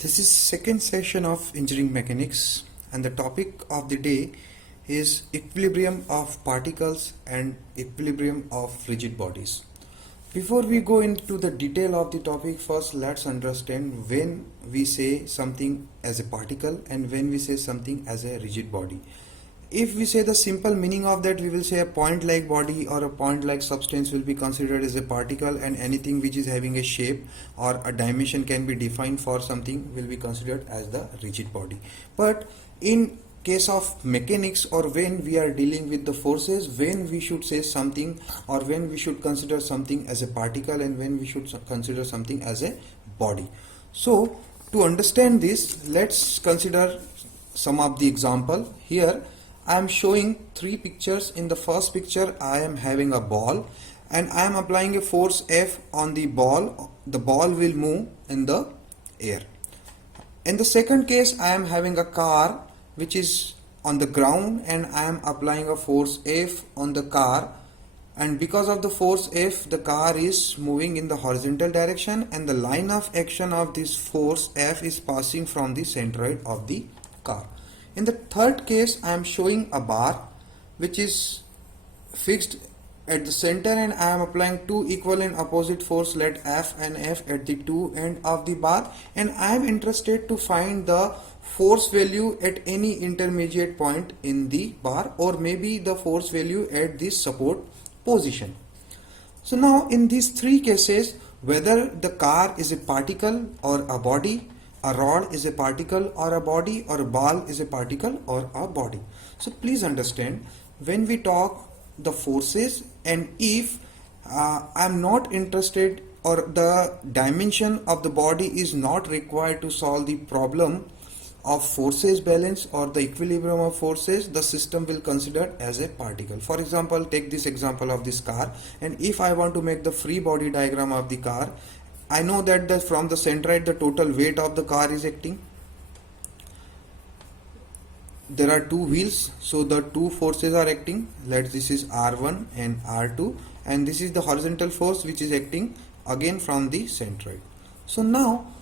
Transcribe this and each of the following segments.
This is second session of engineering mechanics, and the topic of the day is equilibrium of particles and equilibrium of rigid bodies. Before we go into the detail of the topic, first let's understand when we say something as a particle and when we say something as a rigid body. If we say the simple meaning of that, we will say a point-like body or a point-like substance will be considered as a particle, and anything which is having a shape or a dimension can be defined for something will be considered as the rigid body. But in case of mechanics, or when we are dealing with the forces, when we should say something or when we should consider something as a particle and when we should consider something as a body. So to understand this, let's consider some of the example. Here I am showing three pictures. In the first picture I am having a ball and I am applying a force F on the ball. The ball will move in the air. In the second case I am having a car which is on the ground and I am applying a force F on the car, and because of the force F the car is moving in the horizontal direction and the line of action of this force F is passing from the centroid of the car. In the third case I am showing a bar which is fixed at the center and I am applying two equal and opposite force, let F and F, at the two end of the bar, and I am interested to find the force value at any intermediate point in the bar, or maybe the force value at this support position. So now in these three cases, whether the car is a particle or a body, a rod is a particle or a body, or a ball is a particle or a body. So please understand, when we talk the forces, and if I am not interested or the dimension of the body is not required to solve the problem of forces balance or the equilibrium of forces, the system will consider as a particle. For example, take this example of this car, and if I want to make the free body diagram of the car, I know that from the centroid the total weight of the car is acting. There are two wheels, so the two forces are acting. This is R1 and R2, and this is the horizontal force which is acting again from the centroid. So now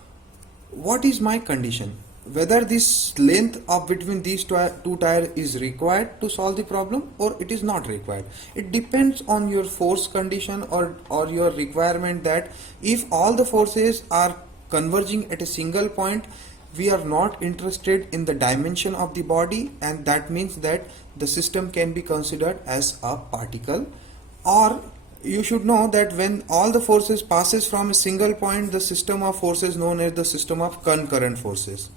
what is my condition? Whether this length of between these two tires is required to solve the problem or it is not required. It depends on your force condition or your requirement, that if all the forces are converging at a single point, we are not interested in the dimension of the body, and that means that the system can be considered as a particle. Or you should know that when all the forces passes from a single point, the system of forces known as the system of concurrent forces.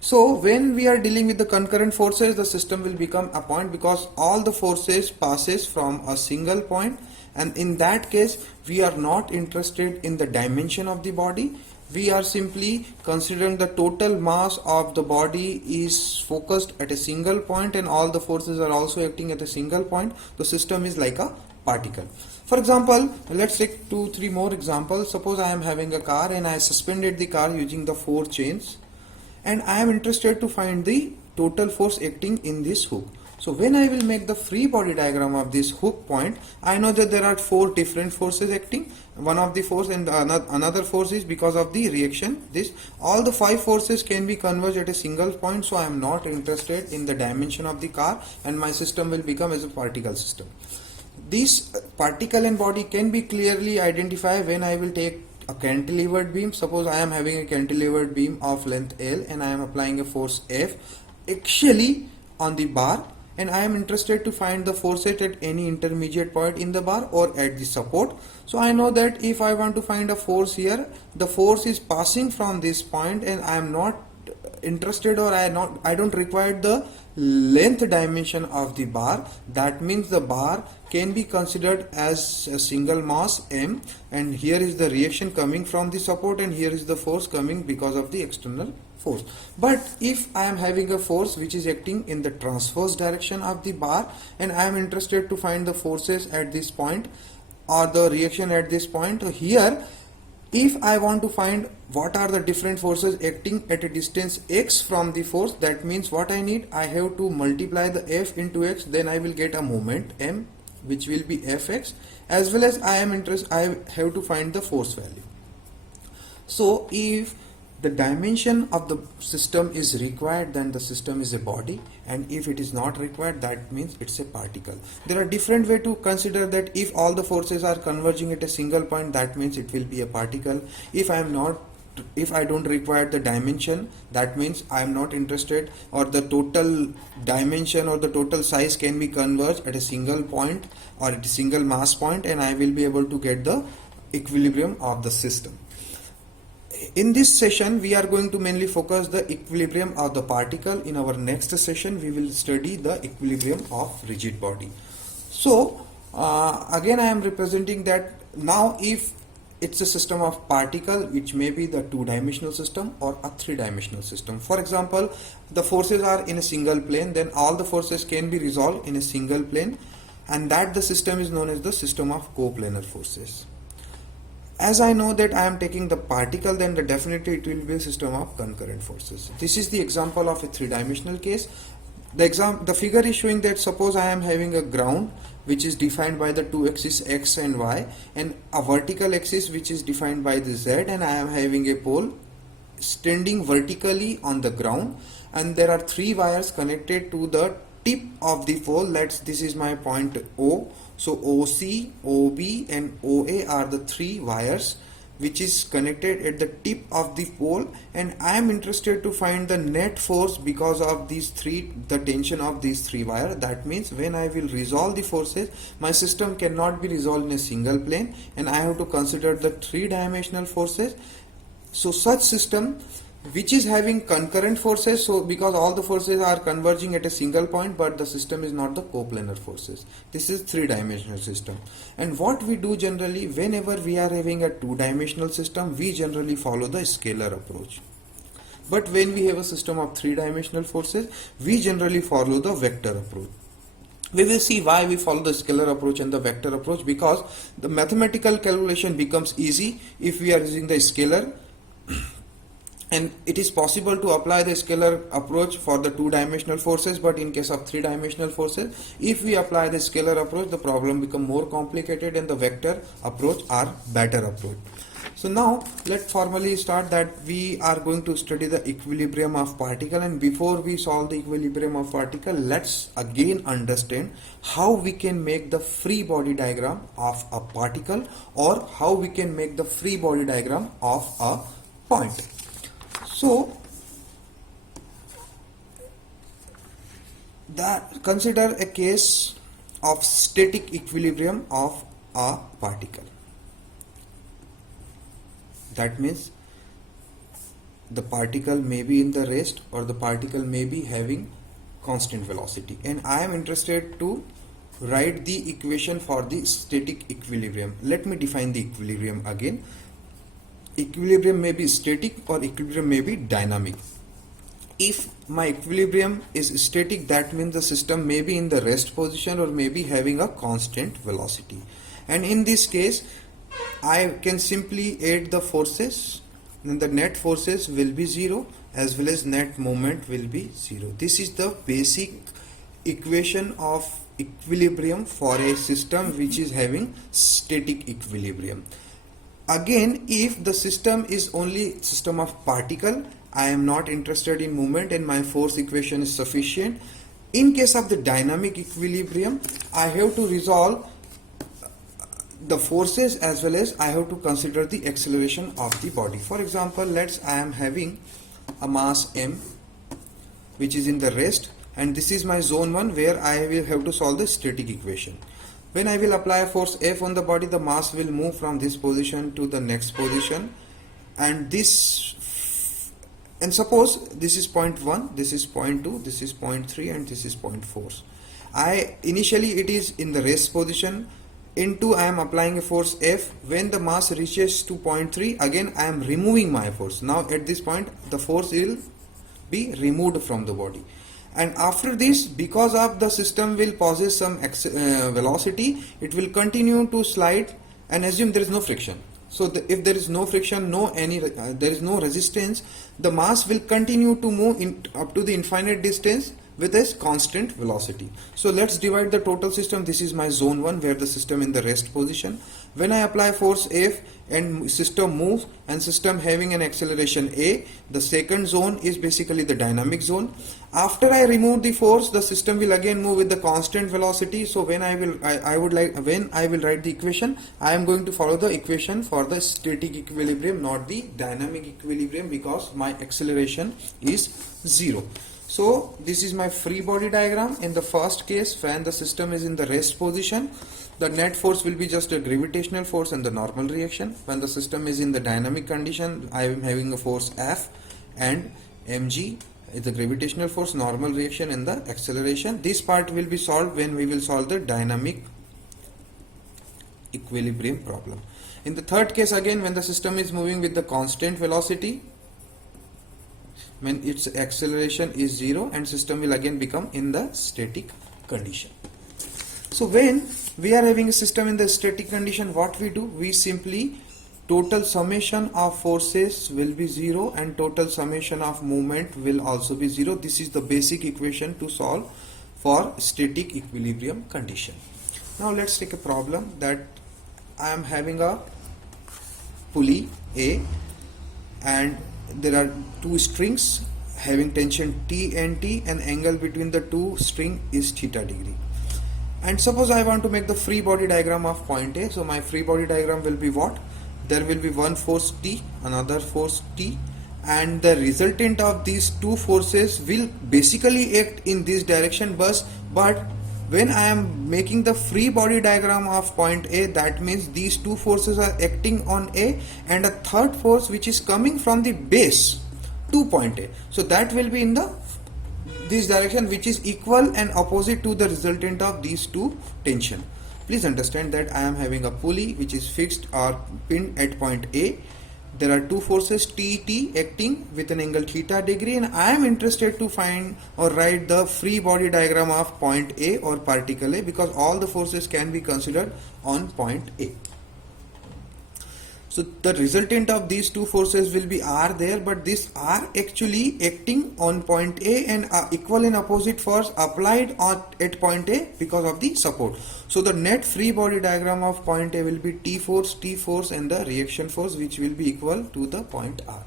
So when we are dealing with the concurrent forces, the system will become a point because all the forces passes from a single point, and in that case we are not interested in the dimension of the body. We are simply considering the total mass of the body is focused at a single point and all the forces are also acting at a single point. The system is like a particle. For example, let's take 2-3 more examples. Suppose I am having a car and I suspended the car using the 4 chains, and I am interested to find the total force acting in this hook. So when I will make the free body diagram of this hook point, I know that there are 4 different forces acting. One of the force and another force is because of the reaction. All the 5 forces can be converged at a single point, so I am not interested in the dimension of the car and my system will become as a particle system. This particle and body can be clearly identified when I will take a cantilevered beam. Suppose I am having a cantilevered beam of length L and I am applying a force F axially on the bar, and I am interested to find the forces at any intermediate point in the bar or at the support. So I know that if I want to find a force here, the force is passing from this point and I am not interested, or I don't require the length dimension of the bar. That means the bar can be considered as a single mass M, and here is the reaction coming from the support and here is the force coming because of the external force. But if I am having a force which is acting in the transverse direction of the bar and I am interested to find the forces at this point or the reaction at this point, here if I want to find what are the different forces acting at a distance x from the force, that means what I need, I have to multiply the F into x, then I will get a moment M which will be Fx, as well as I have to find the force value. So if the dimension of the system is required, then the system is a body, and if it is not required, that means it's a particle. There are different ways to consider that. If all the forces are converging at a single point, that means it will be a particle. If I don't require the dimension, that means I am not interested, or the total dimension or the total size can be converged at a single point or at a single mass point, and I will be able to get the equilibrium of the system. In this session, we are going to mainly focus the equilibrium of the particle. In our next session, we will study the equilibrium of rigid body. So again, I am representing that now if it's a system of particle, which may be the two-dimensional system or a three-dimensional system. For example, the forces are in a single plane, then all the forces can be resolved in a single plane, and that the system is known as the system of coplanar forces. As I know that I am taking the particle, then definitely it will be a system of concurrent forces. This is the example of a three-dimensional case. The figure is showing that suppose I am having a ground which is defined by the two axes x and y, and a vertical axis which is defined by the z, and I am having a pole standing vertically on the ground, and there are three wires connected to the tip of the pole. This is my point O. So OC, OB and OA are the three wires which is connected at the tip of the pole, and I am interested to find the net force because of the tension of these three wires. That means when I will resolve the forces, my system cannot be resolved in a single plane, and I have to consider the three-dimensional forces. So such system which is having concurrent forces, so because all the forces are converging at a single point, but the system is not the coplanar forces. This is three-dimensional system. And what we do generally, whenever we are having a two-dimensional system, we generally follow the scalar approach. But when we have a system of three-dimensional forces, we generally follow the vector approach. We will see why we follow the scalar approach and the vector approach, because the mathematical calculation becomes easy if we are using the scalar. And it is possible to apply the scalar approach for the two-dimensional forces, but in case of three-dimensional forces, if we apply the scalar approach, the problem becomes more complicated, and the vector approach are better approach. So now let's formally start that we are going to study the equilibrium of particle, and before we solve the equilibrium of particle, let's again understand how we can make the free body diagram of a particle, or how we can make the free body diagram of a point. So consider a case of static equilibrium of a particle. That means the particle may be in the rest, or the particle may be having constant velocity, and I am interested to write the equation for the static equilibrium. Let me define the equilibrium again. Equilibrium may be static or equilibrium may be dynamic. If my equilibrium is static, that means the system may be in the rest position or may be having a constant velocity. And in this case, I can simply add the forces, and the net forces will be 0 as well as net moment will be 0. This is the basic equation of equilibrium for a system which is having static equilibrium. Again, if the system is only system of particle, I am not interested in movement and my force equation is sufficient. In case of the dynamic equilibrium, I have to resolve the forces as well as I have to consider the acceleration of the body. For example, I am having a mass m which is in the rest, and this is my zone 1 where I will have to solve the static equation. When I will apply a force F on the body, the mass will move from this position to the next position, and suppose this is point 1, this is point 2, this is point 3, and this is point 4. Initially it is in the rest position. Into I am applying a force F. When the mass reaches to point 3, again I am removing my force. Now at this point the force will be removed from the body. And after this, because of the system will possess some velocity, it will continue to slide, and assume there is no friction. So if there is no friction, there is no resistance, the mass will continue to move up to the infinite distance with a constant velocity. So let's divide the total system. This is my zone 1 where the system in the rest position. When I apply force F and system moves and system having an acceleration A, the second zone is basically the dynamic zone. After I remove the force, the system will again move with the constant velocity. So when I will write the equation, I am going to follow the equation for the static equilibrium, not the dynamic equilibrium, because my acceleration is 0. So this is my free body diagram. In the first case, when the system is in the rest position, the net force will be just a gravitational force and the normal reaction. When the system is in the dynamic condition, I am having a force F and mg is the gravitational force, normal reaction and the acceleration. This part will be solved when we will solve the dynamic equilibrium problem. In the third case, again, when the system is moving with the constant velocity, when its acceleration is 0 and system will again become in the static condition. So when we are having a system in the static condition, what we do? We simply total summation of forces will be 0 and total summation of movement will also be 0. This is the basic equation to solve for static equilibrium condition. Now let's take a problem that I am having a pulley A and there are two strings having tension T and T, and angle between the two string is theta degree. And suppose I want to make the free body diagram of point A. So my free body diagram will be what? There will be one force T, another force T, and the resultant of these two forces will basically act in this direction, but when I am making the free body diagram of point A, that means these two forces are acting on A and a third force which is coming from the base to point A. So that will be in this direction, which is equal and opposite to the resultant of these two tension. Please understand that I am having a pulley which is fixed or pinned at point A. There are two forces T acting with an angle theta degree, and I am interested to find or write the free body diagram of point A or particle A, because all the forces can be considered on point A. So the resultant of these two forces will be R there, but this R actually acting on point A and equal and opposite force applied at point A because of the support. So the net free body diagram of point A will be T force and the reaction force, which will be equal to the point R.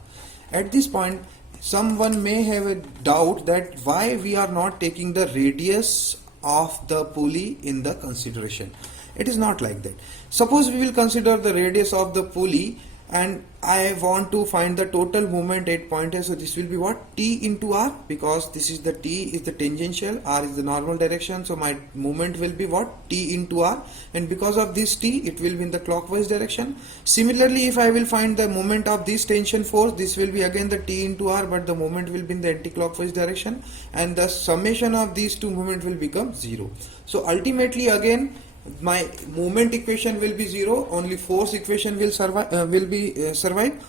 At this point, someone may have a doubt that why we are not taking the radius of the pulley in the consideration. It is not like that. Suppose we will consider the radius of the pulley and I want to find the total movement at point A. So this will be what? T into R, because this is the T is the tangential, R is the normal direction. So my movement will be what? T into R, and because of this T, it will be in the clockwise direction. Similarly, if I will find the moment of this tension force, this will be again the T into R, but the moment will be in the anti-clockwise direction, and the summation of these two movements will become 0. So ultimately again, my moment equation will be 0, only force equation will survive.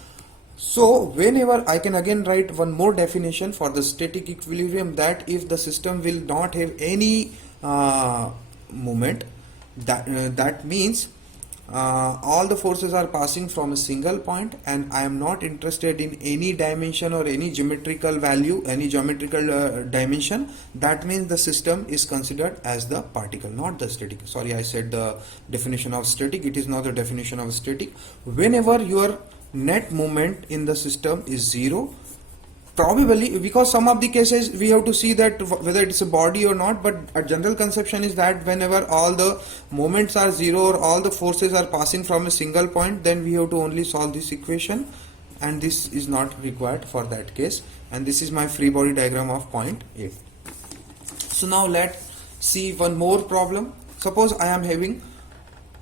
So whenever I can again write one more definition for the static equilibrium, that if the system will not have any moment, that means all the forces are passing from a single point, and I am not interested in any dimension or any geometrical value, any geometrical dimension. That means the system is considered as the particle, not the static. Sorry, I said the definition of static. It is not the definition of static. Whenever your net moment in the system is 0, probably, because some of the cases we have to see that whether it's a body or not, but a general conception is that whenever all the moments are 0 or all the forces are passing from a single point, then we have to only solve this equation, and this is not required for that case. And this is my free body diagram of point A. So now let's see one more problem. Suppose I am having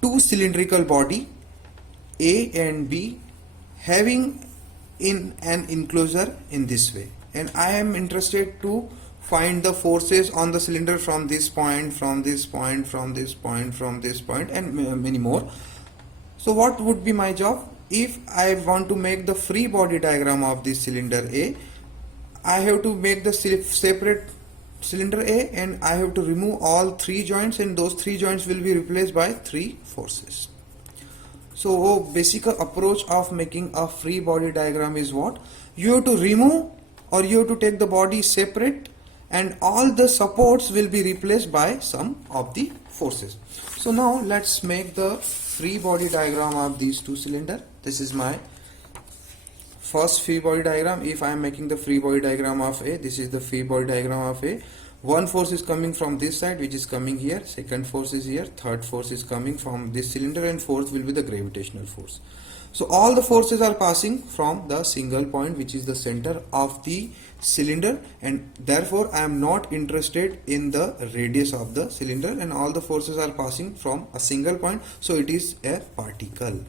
two cylindrical body A and B having in an enclosure in this way, and I am interested to find the forces on the cylinder from this point, from this point, from this point, from this point, and many more. So what would be my job? If I want to make the free body diagram of this cylinder A, I have to make the separate cylinder A, and I have to remove all three joints, and those three joints will be replaced by three forces. So basic approach of making a free body diagram is what? You have to remove, or you have to take the body separate and all the supports will be replaced by some of the forces. So now let's make the free body diagram of these two cylinders. This is my first free body diagram. If I am making the free body diagram of A, this is the free body diagram of A. One force is coming from this side, which is coming here, second force is here, third force is coming from this cylinder, and fourth will be the gravitational force. So all the forces are passing from the single point, which is the center of the cylinder, and therefore I am not interested in the radius of the cylinder, and all the forces are passing from a single point, so it is a particle.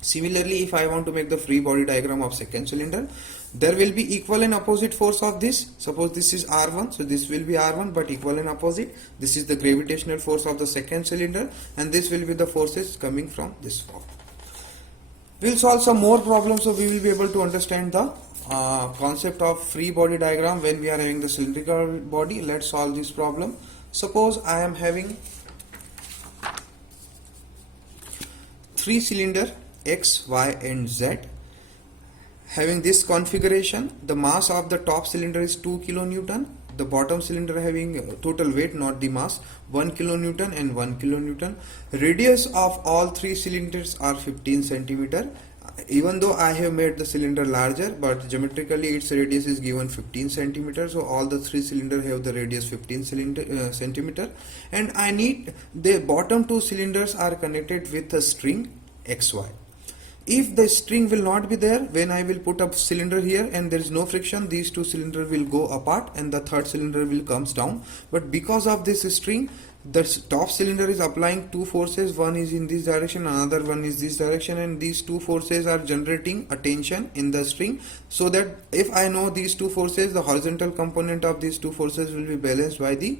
Similarly, if I want to make the free body diagram of second cylinder, there will be equal and opposite force of this. Suppose this is R1, so this will be R1 but equal and opposite. This is the gravitational force of the second cylinder, and this will be the forces coming from this form. We'll solve some more problems, so we will be able to understand the concept of free body diagram when we are having the cylindrical body. Let's solve this problem. Suppose I am having three cylinder X, Y and Z. Having this configuration, the mass of the top cylinder is 2 kilonewton, the bottom cylinder having total weight, not the mass, 1 kilonewton and 1 kilonewton. Radius of all three cylinders are 15 centimeter. Even though I have made the cylinder larger, but geometrically its radius is given 15 centimeter, so all the three cylinders have the radius 15 centimeter, and I need the bottom two cylinders are connected with a string XY. If the string will not be there, when I will put a cylinder here and there is no friction, these two cylinders will go apart and the third cylinder will comes down. But because of this string, the top cylinder is applying two forces, one is in this direction, another one is this direction, and these two forces are generating a tension in the string, so that if I know these two forces, the horizontal component of these two forces will be balanced by the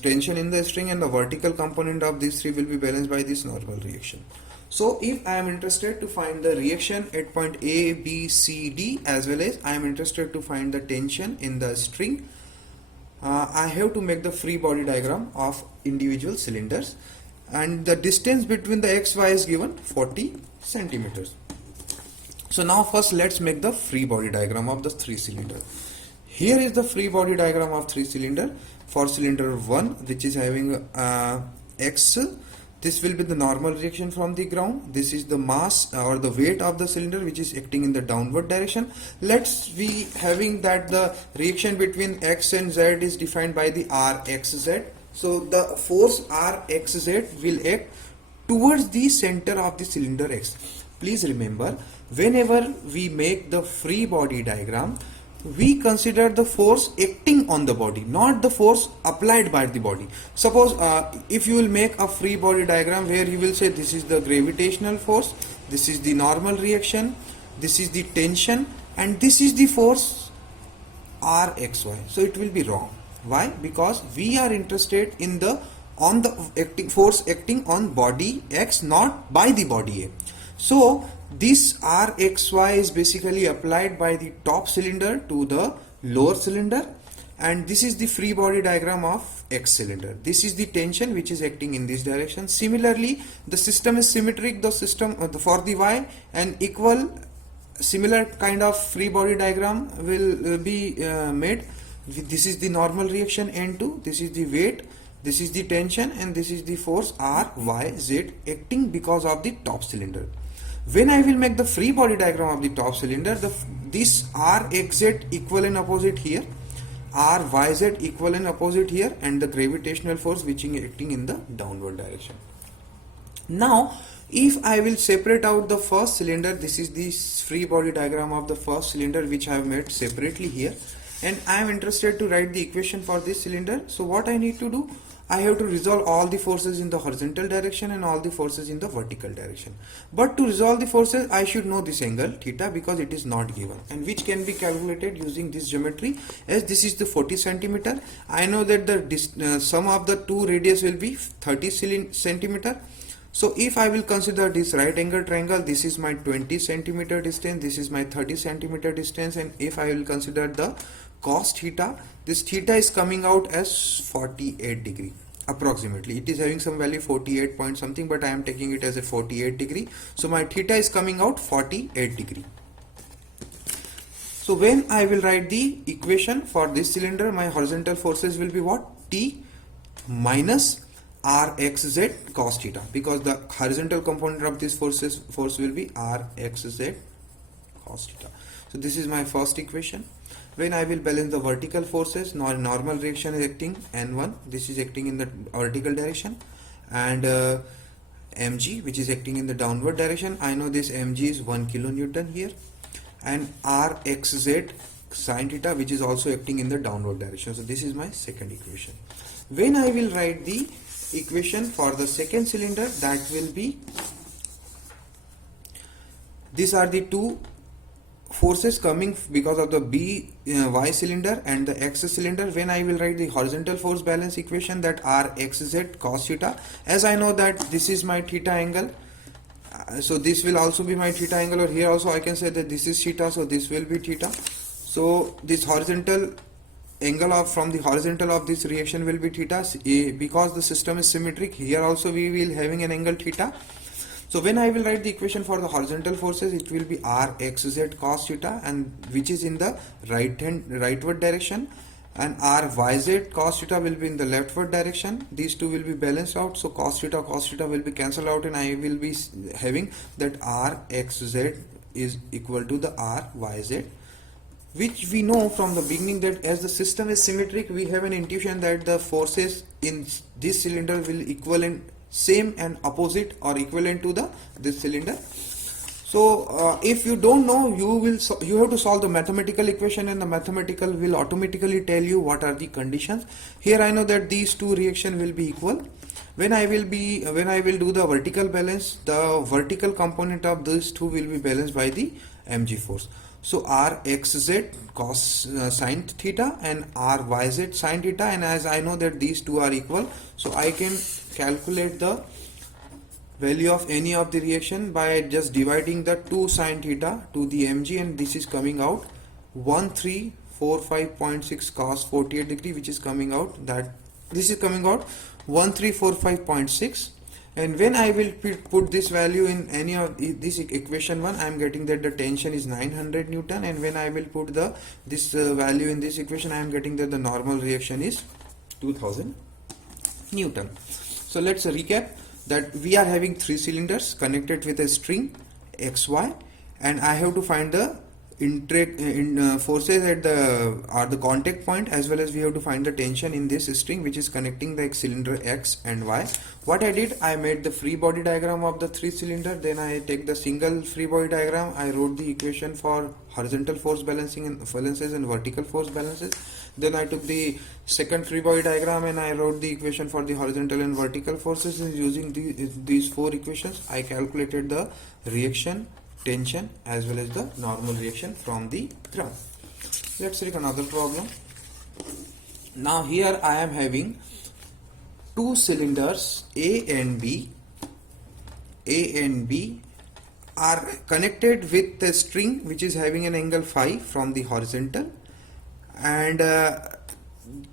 tension in the string, and the vertical component of these three will be balanced by this normal reaction. So if I am interested to find the reaction at point A, B, C, D, as well as I am interested to find the tension in the string, I have to make the free body diagram of individual cylinders, and the distance between the X, Y is given 40 centimeters. So now first let's make the free body diagram of the three cylinder. Here is the free body diagram of three cylinder. For cylinder 1, which is having X, this will be the normal reaction from the ground. This is the mass or the weight of the cylinder which is acting in the downward direction. Let's be having that the reaction between X and Z is defined by the Rxz. So the force Rxz will act towards the center of the cylinder X. Please remember, whenever we make the free body diagram, we consider the force acting on the body, not the force applied by the body. Suppose if you will make a free body diagram where you will say this is the gravitational force, this is the normal reaction, this is the tension, and this is the force Rxy, so it will be wrong. Why? Because we are interested in the force acting on body X, not by the body A. So this Rxy is basically applied by the top cylinder to the lower cylinder, and this is the free body diagram of X cylinder. This is the tension which is acting in this direction. Similarly, the system is symmetric, the system for the Y, and equal similar kind of free body diagram will be made. This is the normal reaction N2, this is the weight, this is the tension, and this is the force Ryz acting because of the top cylinder. When I will make the free body diagram of the top cylinder, this Rxz equal and opposite here, Ryz equal and opposite here, and the gravitational force which is acting in the downward direction. Now if I will separate out the first cylinder, this is the free body diagram of the first cylinder which I have made separately here, and I am interested to write the equation for this cylinder. So what I need to do, I have to resolve all the forces in the horizontal direction and all the forces in the vertical direction. But to resolve the forces, I should know this angle theta, because it is not given, and which can be calculated using this geometry. As this is the 40 centimeter, I know that the sum of the two radius will be 30 centimeter. So if I will consider this right angle triangle, this is my 20 centimeter distance, this is my 30 centimeter distance, and if I will consider the cos theta, this theta is coming out as 48 degree approximately. It is having some value 48 point something, but I am taking it as a 48 degree. So my theta is coming out 48 degree. So when I will write the equation for this cylinder, my horizontal forces will be what? T minus Rxz cos theta, because the horizontal component of this force will be Rxz cos theta. So this is my first equation. When I will balance the vertical forces, normal reaction is acting N1, this is acting in the vertical direction, and mg, which is acting in the downward direction. I know this mg is 1 kilonewton here, and Rxz sine theta, which is also acting in the downward direction. So this is my second equation. When I will write the equation for the second cylinder, that will be, these are the two forces coming because of the y cylinder and the x cylinder. When I will write the horizontal force balance equation, that Rxz cos theta, as I know that this is my theta angle, so this will also be my theta angle, or here also I can say that this is theta, so this will be theta. So this horizontal angle from the horizontal of this reaction will be theta, because the system is symmetric. Here also we will having an angle theta. So when I will write the equation for the horizontal forces, it will be Rxz cos theta, and which is in the rightward direction, and Ryz cos theta will be in the leftward direction. These two will be balanced out, so cos theta will be cancelled out, and I will be having that Rxz is equal to the Ryz, which we know from the beginning that as the system is symmetric, we have an intuition that the forces in this cylinder will equivalent, same and opposite or equivalent to this cylinder. So if you don't know, you have to solve the mathematical equation, and the mathematical will automatically tell you what are the conditions. Here I know that these two reactions will be equal. When I will do the vertical balance, the vertical component of these two will be balanced by the mg force. So Rxz cos sine theta and Ryz sine theta, and as I know that these two are equal, so I can calculate the value of any of the reaction by just dividing the 2 sine theta to the mg, and this is coming out 1345.6 cos 48 degree, which is coming out that this is coming out 1345.6. And when I will put this value in any of this equation 1, I am getting that the tension is 900 Newton, and when I will put this value in this equation, I am getting that the normal reaction is 2000 Newton. So let's recap that we are having 3 cylinders connected with a string XY, and I have to find the forces at the contact point, as well as we have to find the tension in this string which is connecting the cylinder X and Y. What I did, I made the free body diagram of the 3 cylinder, then I take the single free body diagram, I wrote the equation for horizontal force balancing and balances and vertical force balances. Then I took the second free body diagram and I wrote the equation for the horizontal and vertical forces, and using these 4 equations I calculated the reaction, tension as well as the normal reaction from the graph. Let's take another problem. Now here I am having 2 cylinders A and B are connected with a string which is having an angle phi from the horizontal, and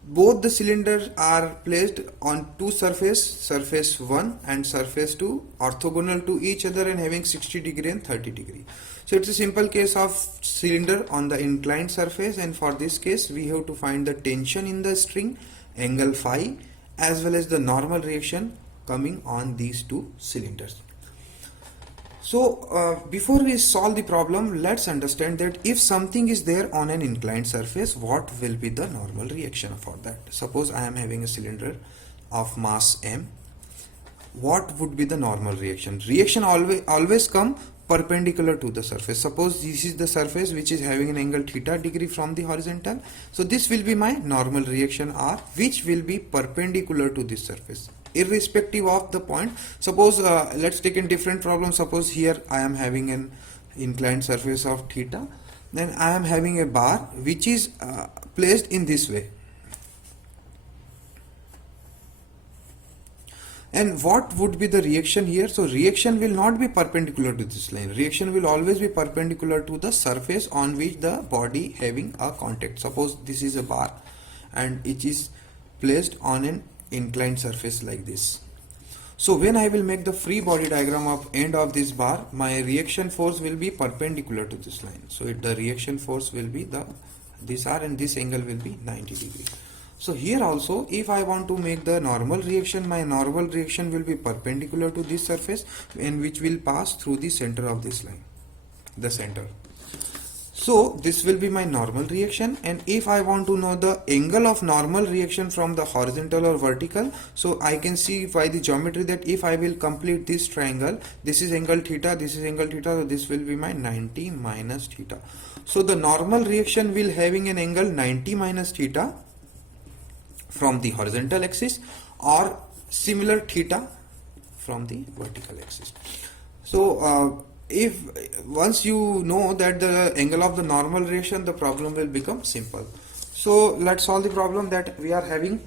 both the cylinders are placed on 2 surface 1 and surface 2, orthogonal to each other and having 60 degree and 30 degree. So it's a simple case of cylinder on the inclined surface, and for this case we have to find the tension in the string, angle phi, as well as the normal reaction coming on these 2 cylinders. So before we solve the problem, let's understand that if something is there on an inclined surface, what will be the normal reaction for that. Suppose I am having a cylinder of mass m. What would be the normal reaction? Reaction always come perpendicular to the surface. Suppose this is the surface which is having an angle theta degree from the horizontal. So this will be my normal reaction R, which will be perpendicular to this surface, irrespective of the point. Suppose let's take a different problem. Suppose here I am having an inclined surface of theta, then I am having a bar which is placed in this way, and what would be the reaction here? So reaction will not be perpendicular to this line. Reaction will always be perpendicular to the surface on which the body having a contact. Suppose this is a bar and it is placed on an inclined surface like this. So when I will make the free body diagram of end of this bar, my reaction force will be perpendicular to this line. So the reaction force will be this R, and this angle will be 90 degree. So here also, if I want to make the normal reaction, my normal reaction will be perpendicular to this surface, and which will pass through the center of this line, the center. So this will be my normal reaction, and if I want to know the angle of normal reaction from the horizontal or vertical, so I can see by the geometry that if I will complete this triangle, this is angle theta, this is angle theta, so this will be my 90 minus theta. So the normal reaction will having an angle 90 minus theta from the horizontal axis, or similar theta from the vertical axis. So if once you know that the angle of the normal reaction, the problem will become simple. So let's solve the problem that we are having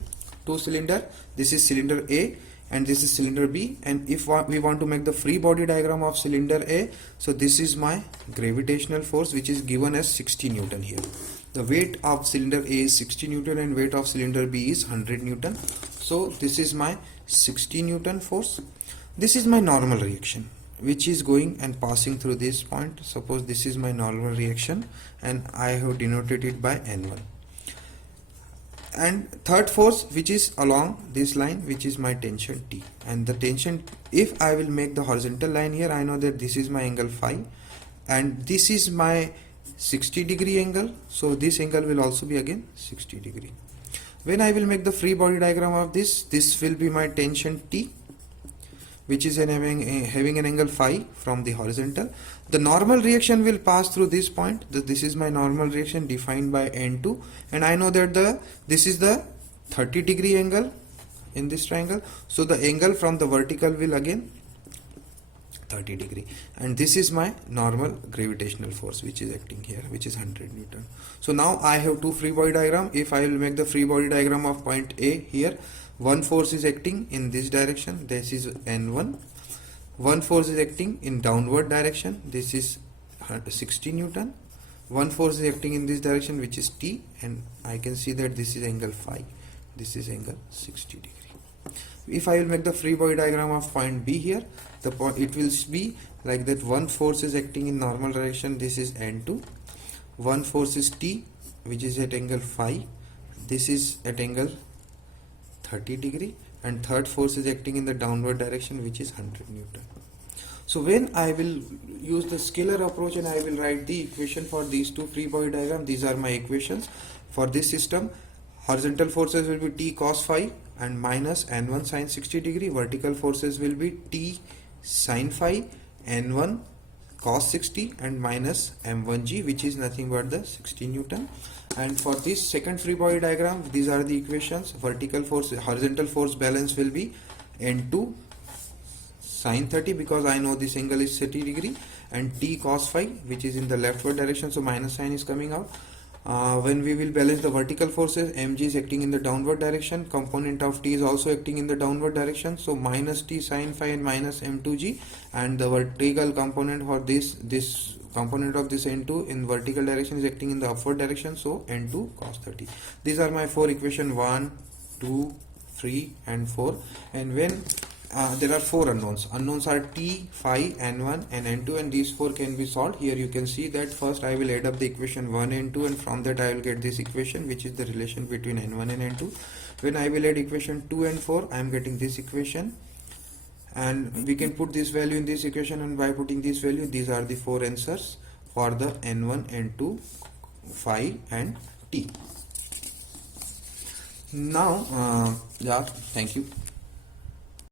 two cylinder. This is cylinder A and this is cylinder B, and if we want to make the free body diagram of cylinder A, so this is my gravitational force, which is given as 60 Newton here. The weight of cylinder A is 60 Newton and weight of cylinder B is 100 Newton. So this is my 60 Newton force. This is my normal reaction, which is going and passing through this point. Suppose this is my normal reaction and I have denoted it by N1. And third force, which is along this line, which is my tension T. And the tension, if I will make the horizontal line here, I know that this is my angle phi and this is my 60 degree angle. So this angle will also be again 60 degree. When I will make the free body diagram of this will be my tension T, which is having an angle phi from the horizontal. The normal reaction will pass through this point. This is my normal reaction defined by N2, and I know that this is the 30 degree angle in this triangle. So the angle from the vertical will again 30 degree, and this is my normal gravitational force which is acting here, which is 100 Newton. So now I have two free body diagram. If I will make the free body diagram of point A here, one force is acting in this direction, this is N1. One force is acting in downward direction, this is 60 Newton. One force is acting in this direction, which is T, and I can see that this is angle phi, this is angle 60 degree. If I will make the free body diagram of point B here, it will be like that. One force is acting in normal direction, this is N2. One force is T, which is at angle phi, this is at angle 30 degree, and third force is acting in the downward direction, which is 100 Newton. So when I will use the scalar approach and I will write the equation for these two free body diagram, these are my equations for this system. Horizontal forces will be T cos phi and minus N1 sin 60 degree. Vertical forces will be T sin phi, N1 cos 60 and minus M1G, which is nothing but the 60 Newton. And for this second free body diagram, these are the equations. Vertical force, horizontal force balance will be N2 sin 30, because I know this angle is 30 degree, and T cos phi, which is in the leftward direction, so minus sign is coming out. When we will balance the vertical forces, Mg is acting in the downward direction, component of T is also acting in the downward direction, so minus T sin phi and minus M2G, and the vertical component for this component of this N2 in vertical direction is acting in the upward direction, so N2 cos 30. These are my four equations, 1, 2, 3 and 4. And when there are four unknowns. Unknowns are T, phi, N1 and N2, and these four can be solved. Here you can see that first I will add up the equation 1 and 2, and from that I will get this equation, which is the relation between N1 and N2. When I will add equation 2 and 4, I am getting this equation, and we can put this value in this equation, and by putting this value, these are the four answers for the N1, N2, phi and T. Now, yeah, thank you.